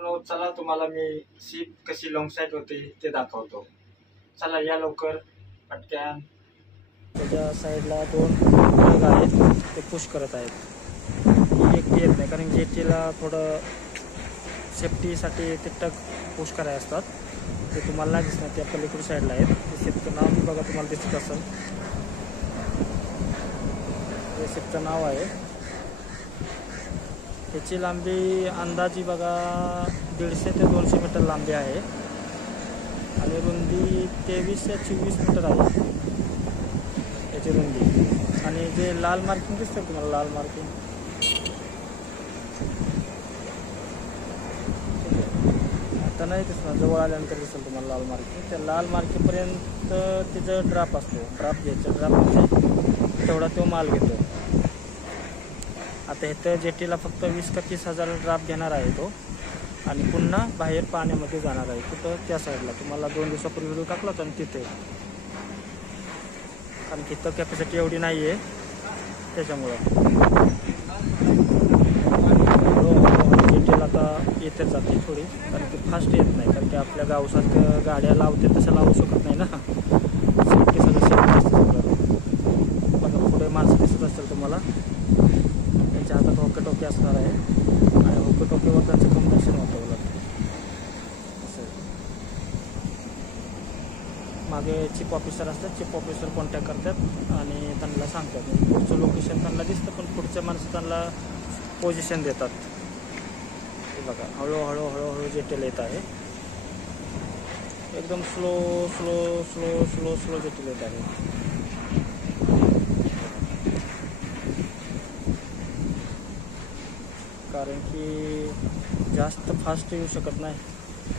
चला तुम्हाला मी सीप कशी लॉंग साईड होते ते दाखवतो. चला या लवकर पटक्यान. त्याच्या साईडला 2 टग आहेत ते पुश करत आहेत. ही एकटी येत नाही कारण जेटीला थोडं सेफ्टीसाठी ते टग पुश करायला असतात. ते तुम्हाला नाही दिसणार, त्या पलीकडच्या साईडला आहेत. ते शिपचं नाव मी बघा तुम्हाला दिसत असेल. हे शिपचं नाव आहे. त्याची लांबी अंदाजी बघा 150 ते 200 मीटर लांबी आहे आणि रुंदी 23 ते 24 मीटर आहे याची रुंदी. आणि जे लाल मार्किंग दिसतं तुम्हाला, लाल मार्किंग आता नाही दिसणार, जवळ आल्यानंतर दिसेल तुम्हाला लाल मार्किंग. त्या लाल मार्किंगपर्यंत तिचं ड्राप असतो. ड्राप घ्यायचं, ड्राप म्हणजे तेवढा तो माल घेतो. आता इथं जेटीला फक्त 20 का 30 हजार ड्राप घेणार आहे तो आणि पुन्हा बाहेर पाण्यामध्ये जाणार आहे. कुठं त्या साईडला तुम्हाला 2 दिवसापूर्वी व्हिडिओ टाकला होता आणि तिथे, कारण की इथं कॅपॅसिटी एवढी नाही आहे त्याच्यामुळं जेटीला आता येते जाते थोडी, कारण की फास्ट येत नाही. कारण की आपल्या गावसारखं गाड्या लावते तसं लावू शकत नाही ना. सेफ्टी सगळं सेफ्टी असतं सगळं. बघा पुढे माणसं दिसत असेल तुम्हाला, त्यांच्या हातात होके टोके असणार आहे आणि होके टोकेवर त्यांचं कॉम्बिनेशन होतं उलट असं. मागे चीफ ऑफिसर असतात, चीफ ऑफिसर कॉन्टॅक्ट करतात आणि त्यांना सांगतात. पुढचं लोकेशन त्यांना दिसतं पण पुढच्या माणसं त्यांना पोझिशन देतात. हे बघा हळूहळू हळूहळू जेटीला येत आहे. एकदम slow slow slow slow slow जेटीला येत आहे. कारण की जास्त फास्ट येऊ शकत नाही.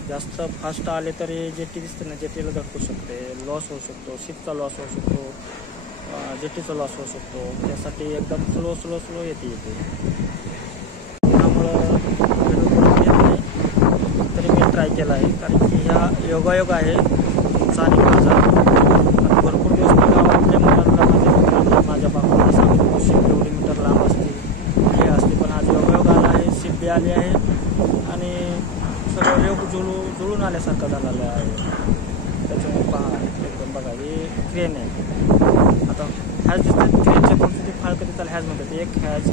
जास्त फास्ट आले तर हे जेटी दिसते ना, जेटीला धडकू शकते, लॉस होऊ शकतो, शिपचा लॉस होऊ शकतो, जेटीचा लॉस होऊ शकतो. त्यासाठी एकदम स्लो स्लो स्लो येते. त्यामुळं येत नाही तरी मी ट्राय केला आहे. कारण की ह्या योगायोग आहे तुमचा आणि माझा. भरपूर दिवस मी गावातल्या मुलांना माझ्या बापाला सांगतो शिप एवढी मीटर लांब असते, हे असते. पण आज योगायोग आला आहे, शिप बी आली आहे आणि सगळं योग जुळून आल्यासारखं झालेलं आहे. त्याच्यामुळे पहा एकदम बघा ही क्रेन आहे. आता हॅज दिसतात, क्रेनच्या कोणती फाळ कधी त्याला हॅज म्हणतात. 1 हॅज,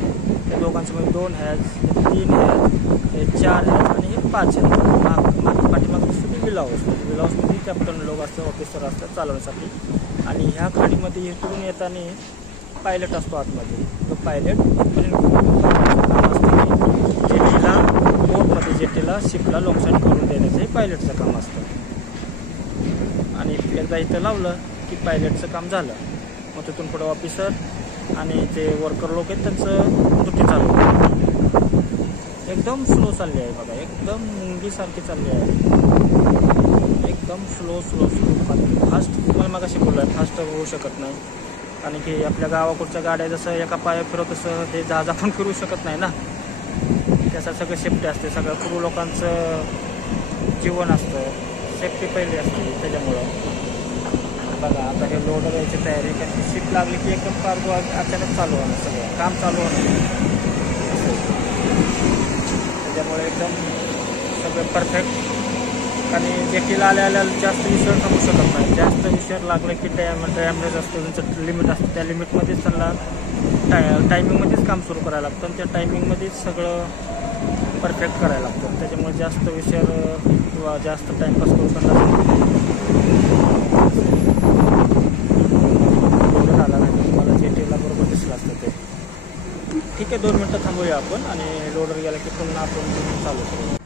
त्या दोघांच्यामध्ये 2 हॅज, 3 हॅज, हे 4 हॅज आणि हे 5 हॅज. पाठीमाग दिसतं ते विल हाऊस. विल हाऊसमध्ये कॅप्टन लोक असतात, ऑफिसर असतात चालवण्यासाठी. आणि ह्या खाडीमध्ये इकडून येताना पायलट असतो आतमध्ये. तो पायलट काम असतं जेटीला, बोटमध्ये जेटीला शिपला लॉंग साईड करून देण्याचं हे पायलटचं काम असतं. आणि एकदा इथं लावलं की पायलटचं काम झालं. मग तिथून पुढं ऑफिसर आणि जे वर्कर लोक आहेत त्यांचं ड्युटी चालू. एकदम स्लो चालली आहे बघा, एकदम मुंगीसारखी चालली आहे. एकदम स्लो स्लो स्लो. फास्ट तुम्हाला मगाशी बोललो आहे, फास्ट होऊ शकत नाही. कारण की आपल्या गावाकडच्या गाड्या जसं एका पाया फिरवत तसं ते जहाज आपण फिरू शकत नाही ना. त्याचं सगळं सेफ्टी असते. सगळं पूर्व लोकांचं जीवन असतं, सेफ्टी पहिली असते. त्याच्यामुळं बघा आता हे लोडर यायची तयारी. कारण की शिप लागली की एकदम कार्गो अचानक चालू होणं, सगळं काम चालू होणं. त्याच्यामुळे एकदम सगळं परफेक्ट. आणि जेटीला आल्या जास्त विषय थांबू शकत नाही. जास्त विषय लागलं की डॅमेज असतो, त्यांचं लिमिट असतं. त्या लिमिटमध्येच त्यांना टायमिंगमध्येच काम सुरू करायला लागतं आणि त्या टायमिंगमध्येच सगळं परफेक्ट करायला लागतं. त्याच्यामुळे जास्त विषय किंवा जास्त टाईमपास करू त्यांना लोडर आला नाही. तुम्हाला जेटीला बरोबर दिसलं असतं ते. ठीक आहे, 2 मिनटं थांबूया आपण आणि लोडर गेला की पुन्हा आपण चालू करू.